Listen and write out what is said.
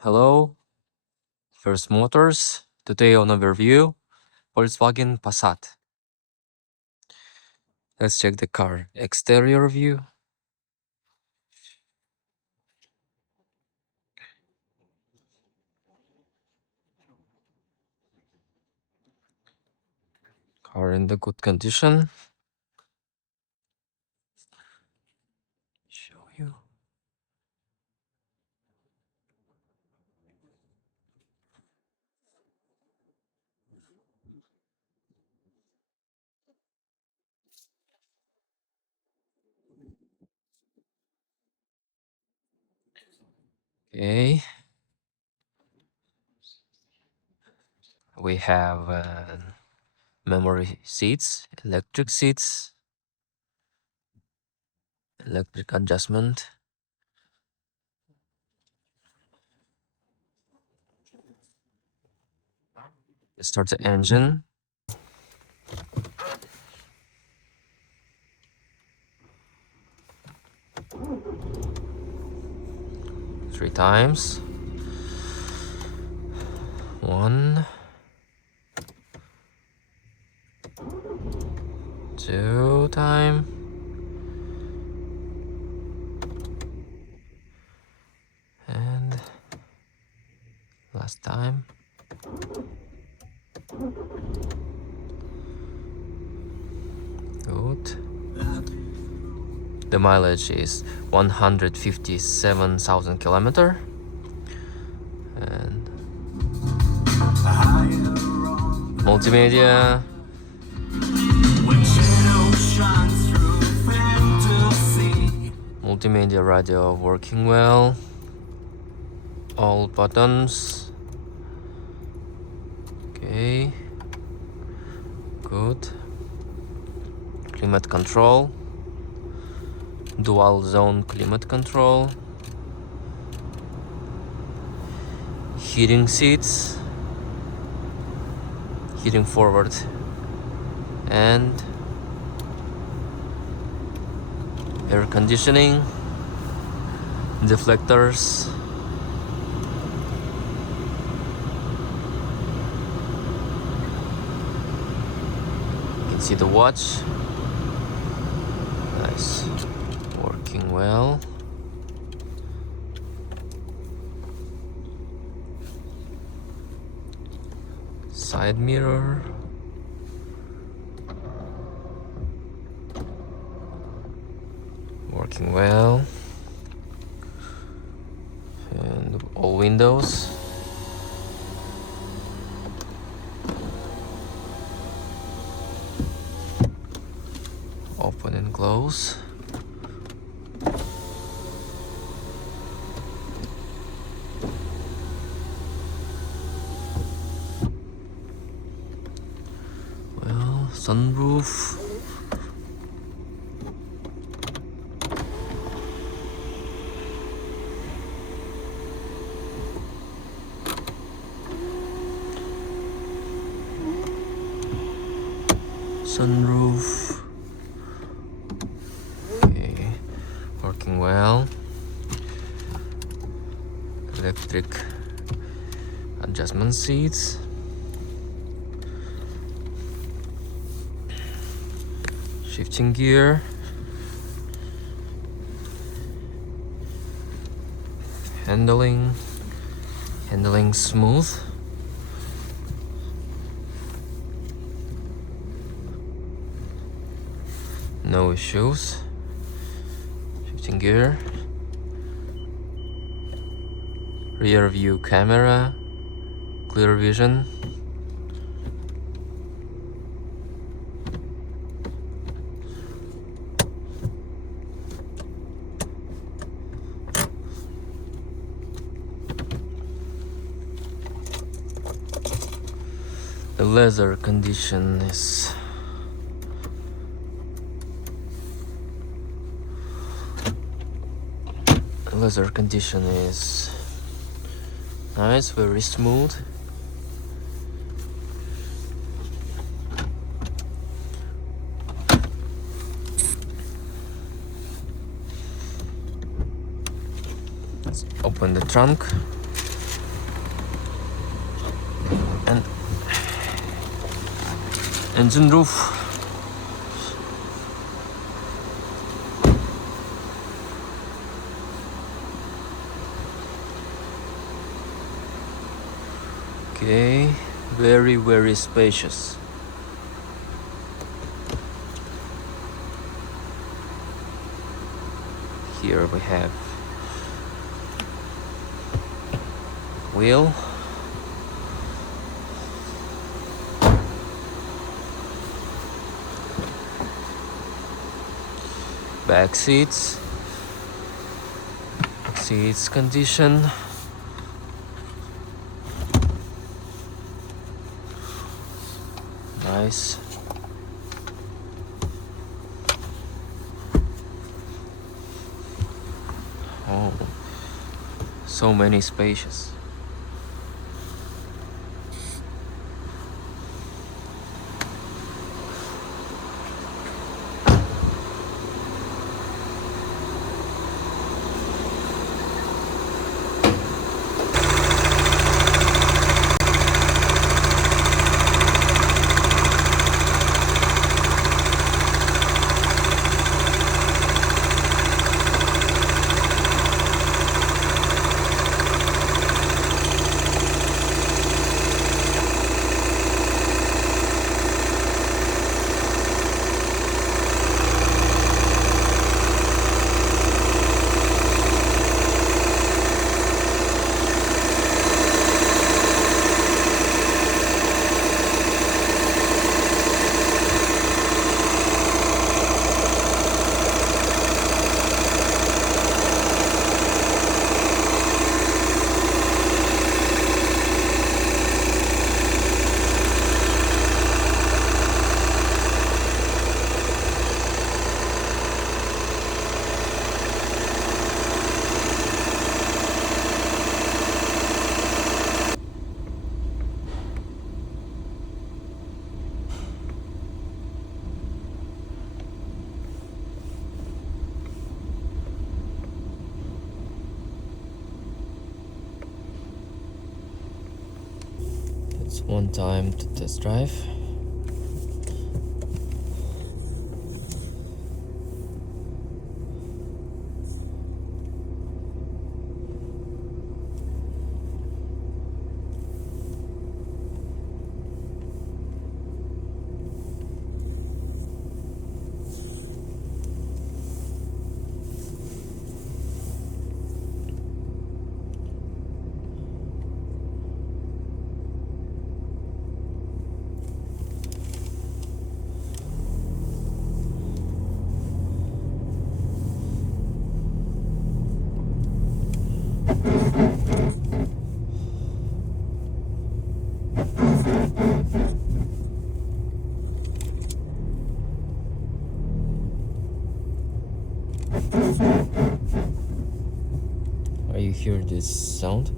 Hello, First Motors. Today on overview, Volkswagen Passat. Let's check the car exterior view. Car in the good condition. Show you. Okay. We have memory seats, electric adjustment. Let's start the engine. Three times. 1, 2 time. And last time. Good. The mileage is 157,000 kilometers. And multimedia. Multimedia radio working well. All buttons. Okay. Good. Climate control. Dual zone climate control. Heating seats. Heating forward. And air conditioning. Deflectors. You can see the watch. Nice. Working well. Side mirror. Working well. And all windows. Open and close. Well, sunroof. Sunroof. Okay, working well. Electric adjustment seats. Shifting gear. Handling smooth. No issues. Shifting gear. Rear view camera. Clear vision. The leather condition is nice, very smooth. Let's open the trunk. and engine roof. Okay, very spacious. Here we have wheel, back seats condition, nice. Oh, so many spacious. It's one time to test drive. Are you hear this sound?